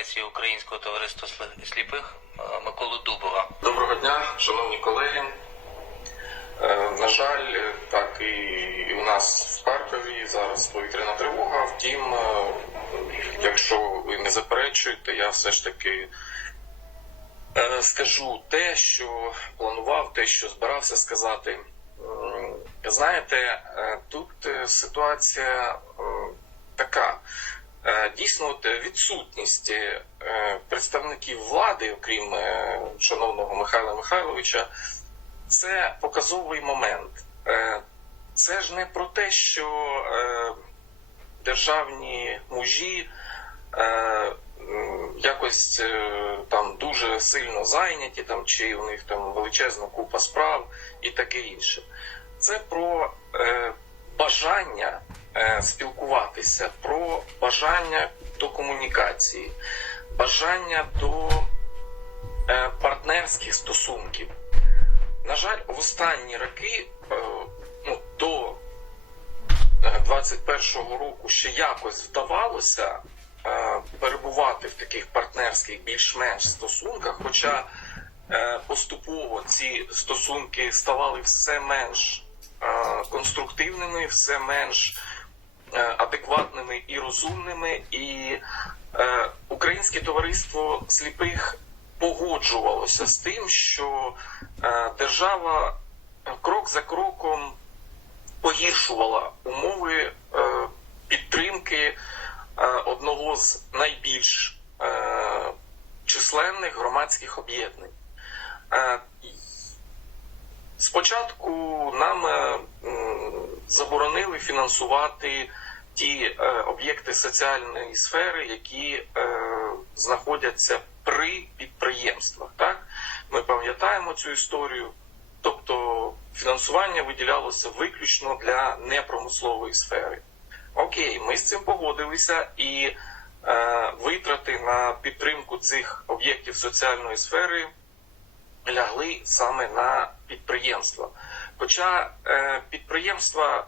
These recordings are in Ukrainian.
організації Українського товариства сліпих е, Миколу Дубова. Доброго дня, шановні колеги. Е, На жаль, е, так і у нас в Харкові зараз повітряна тривога. Втім, якщо ви не заперечуєте, я все ж таки скажу те, що планував, те, що збирався сказати. Знаєте, тут ситуація така. Е, Дійсно, от е, відсутність е, представників влади, окрім шановного Михайла Михайловича, це показовий момент. Це ж не про те, що державні мужі якось там дуже сильно зайняті, там, чи у них там величезна купа справ і таке інше. Це про бажання е, спілкуватися, про бажання до комунікації, бажання до е, партнерських стосунків. На жаль, в останні роки, е, ну, до е, 21-го року ще якось вдавалося перебувати в таких партнерських більш-менш стосунках, хоча поступово ці стосунки ставали все менш конструктивними, все менш е, адекватними і розумними, і е, Українське товариство сліпих погоджувалося з тим, що е, держава крок за кроком погіршувала умови підтримки одного з найбільш численних громадських об'єднань. Спочатку нам е, заборонили фінансувати ті е, об'єкти соціальної сфери, які е, знаходяться при підприємствах. Так? Ми пам'ятаємо цю історію. Тобто фінансування виділялося виключно для непромислової сфери. Окей, ми з цим погодилися і витрати на підтримку цих об'єктів соціальної сфери лягли саме на підприємства. Хоча е, підприємства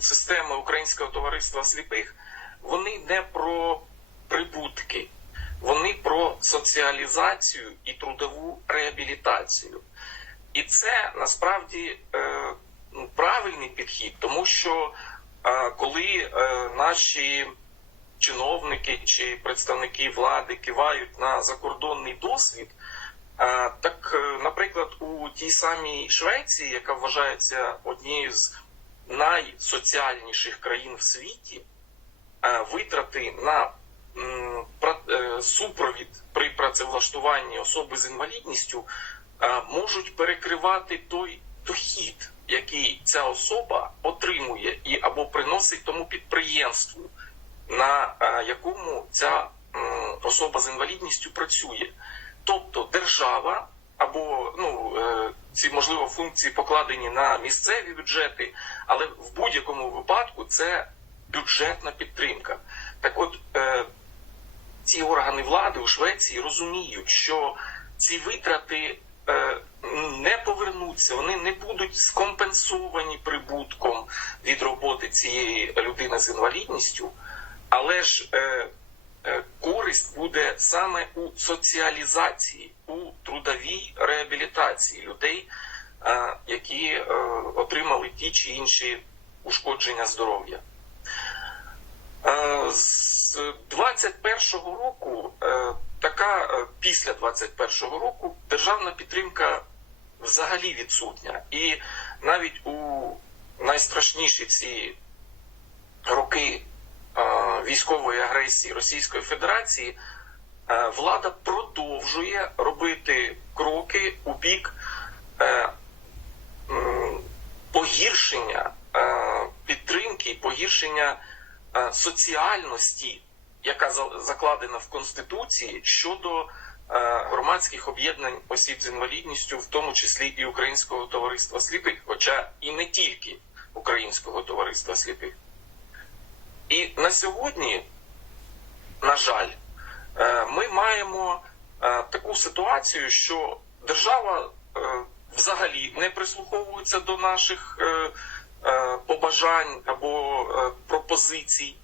системи Українського товариства сліпих вони не про прибутки, вони про соціалізацію і трудову реабілітацію. І це насправді е, ну, правильний підхід, тому що е, коли е, наші чиновники чи представники влади кивають на закордонний досвід, е, так, е, наприклад, у тій самій Швеції, яка вважається однією з найсоціальніших країн в світі, е, витрати на е, супровід при працевлаштуванні особи з інвалідністю можуть перекривати той дохід, який ця особа отримує і або приносить тому підприємству, на якому ця особа з інвалідністю працює. Тобто держава або ну, е, ці можливо функції покладені на місцеві бюджети, але в будь-якому випадку це бюджетна підтримка. Так от е, ці органи влади у Швеції розуміють, що ці витрати е, не повернуться, вони не будуть скомпенсовані прибутком від роботи цієї людини з інвалідністю, але ж е, користь буде саме у соціалізації, у трудовій реабілітації людей, е, які е, отримали ті чи інші ушкодження здоров'я. Е, З 21-го року, така після 21-го року, державна підтримка взагалі відсутня. І навіть у найстрашніші ці роки військової агресії Російської Федерації е, влада продовжує робити кроки у бік е, погіршення е, підтримки, погіршення соціальності, яка за- закладена в Конституції щодо громадських об'єднань осіб з інвалідністю, в тому числі і Українського товариства сліпих, хоча і не тільки Українського товариства сліпих. І на сьогодні, на жаль, е, ми маємо е, таку ситуацію, що держава е, взагалі не прислуховується до наших побажань або пропозицій.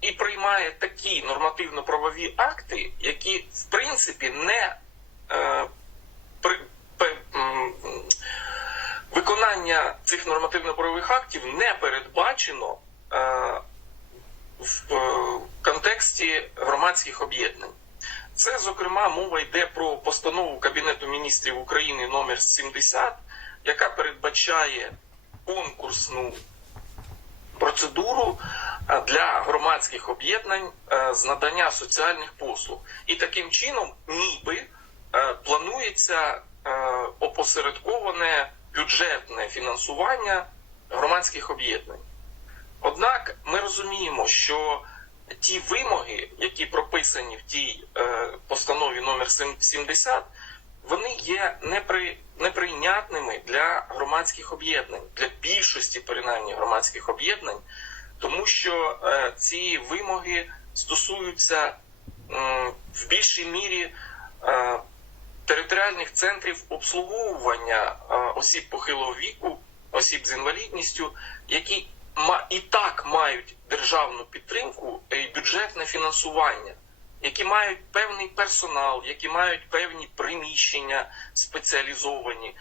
І приймає такі нормативно-правові акти, які в принципі не при, виконання цих нормативно-правових актів не передбачено в е, контексті громадських об'єднань. Це, зокрема, мова йде про постанову Кабінету міністрів України номер 70, яка передбачає конкурсну процедуру е, для громадських об'єднань е, з надання соціальних послуг. І таким чином, ніби е, планується е, опосередковане бюджетне фінансування громадських об'єднань. Розуміємо, що ті вимоги, які прописані в тій е, постанові номер 70, вони є непри, неприйнятними для громадських об'єднань, для більшості принаймні громадських об'єднань, тому що е, ці вимоги стосуються м, в більшій мірі е, територіальних центрів обслуговування е, осіб похилого віку, осіб з інвалідністю, які і так мають державну підтримку і бюджетне фінансування, які мають певний персонал, які мають певні приміщення спеціалізовані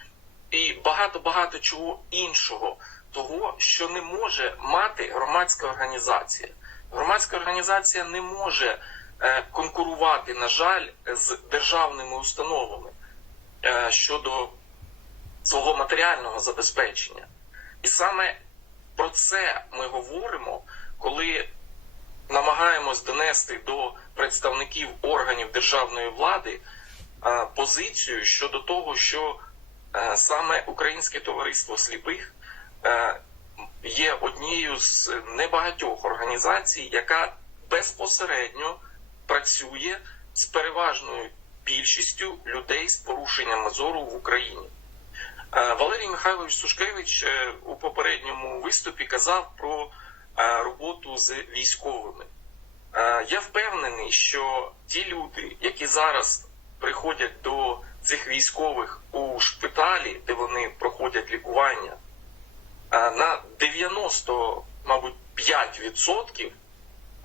і багато багато чого іншого, того, що не може мати громадська організація. Громадська організація не може е, конкурувати, на жаль, з державними установами е, щодо свого матеріального забезпечення. І саме про це ми говоримо, коли намагаємось донести до представників органів державної влади позицію щодо того, що е, саме Українське товариство сліпих е, є однією з небагатьох організацій, яка безпосередньо працює з переважною більшістю людей з порушеннями зору в Україні. Е, Валерій Михайлович Сушкевич е, у попередньому виступі казав про е, роботу з військовими. Я впевнений, що ті люди, які зараз приходять до цих військових у шпиталі, де вони проходять лікування, на 90, мабуть, 5%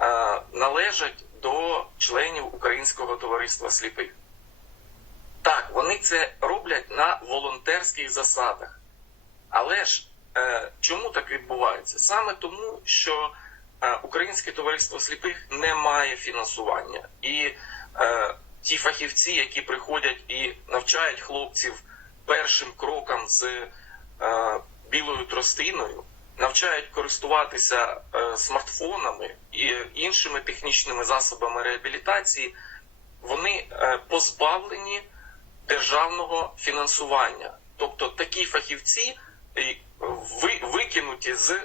е, належать до членів Українського товариства сліпих. Вони це роблять на волонтерських засадах. Але ж е, чому так відбувається? Саме тому, що е, Українське товариство сліпих не має фінансування. І е, ті фахівці, які приходять і навчають хлопців першим крокам з е, білою тростиною, навчають користуватися е, смартфонами і іншими технічними засобами реабілітації, вони е, позбавлені державного фінансування. Тобто такі фахівці е, ви, викинуті з е,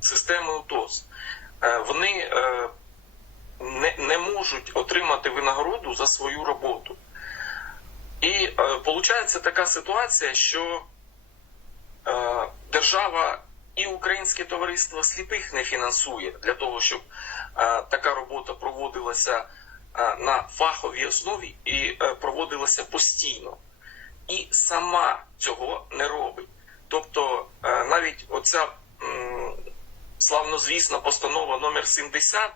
системи УТОС. Е, вони не, не можуть отримати винагороду за свою роботу. І виходить така ситуація, що держава і Українське товариство сліпих не фінансує для того, щоб така робота проводилася на фаховій основі і е, проводилася постійно. І сама цього не робить. Тобто е, навіть оця славнозвісна постанова номер 70,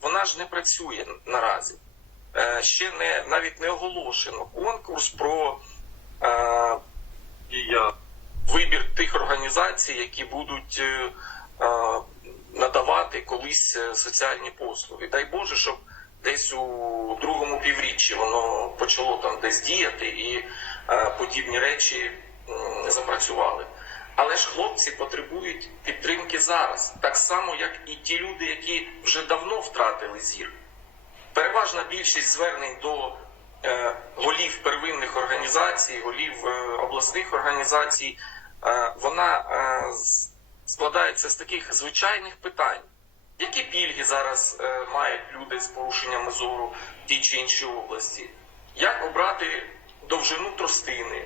вона ж не працює наразі. Е, Ще не навіть не оголошено конкурс про е, вибір тих організацій, які будуть е, е, надавати колись е, соціальні послуги. Дай Боже, щоб десь у другому півріччі воно почало там десь діяти і е, подібні речі запрацювали. Але ж хлопці потребують підтримки зараз, так само, як і ті люди, які вже давно втратили зір. Переважна більшість звернень до е, голів первинних організацій, голів е, обласних організацій, е, вона е, складається з таких звичайних питань. Які пільги зараз е, мають люди з порушеннями зору в тій чи іншій області? Як обрати довжину тростини?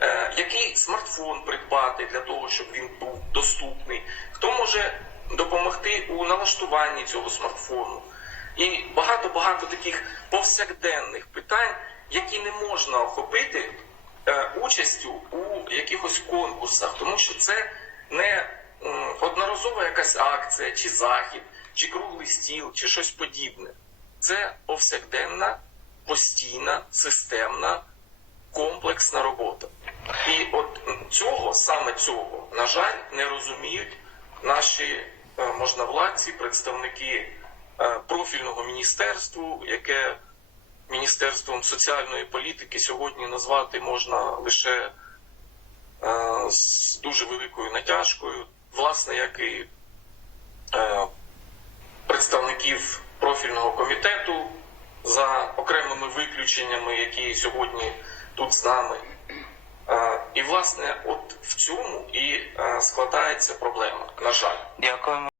Е, який смартфон придбати для того, щоб він був доступний? Хто може допомогти у налаштуванні цього смартфону? І багато-багато таких повсякденних питань, які не можна охопити е, участю у якихось конкурсах, тому що це не одноразова якась акція чи захід, чи круглий стіл, чи щось подібне. Це повсякденна, постійна, системна, комплексна робота. І от цього, саме цього, на жаль, не розуміють наші е, можновладці, представники е, профільного міністерства, яке Міністерством соціальної політики сьогодні назвати можна лише е, з дуже великою натяжкою, власне, як і е, представників профільного комітету за окремими виключеннями, які сьогодні тут з нами. Е, І, власне, от в цьому і е, складається проблема, на жаль. Дякуємо.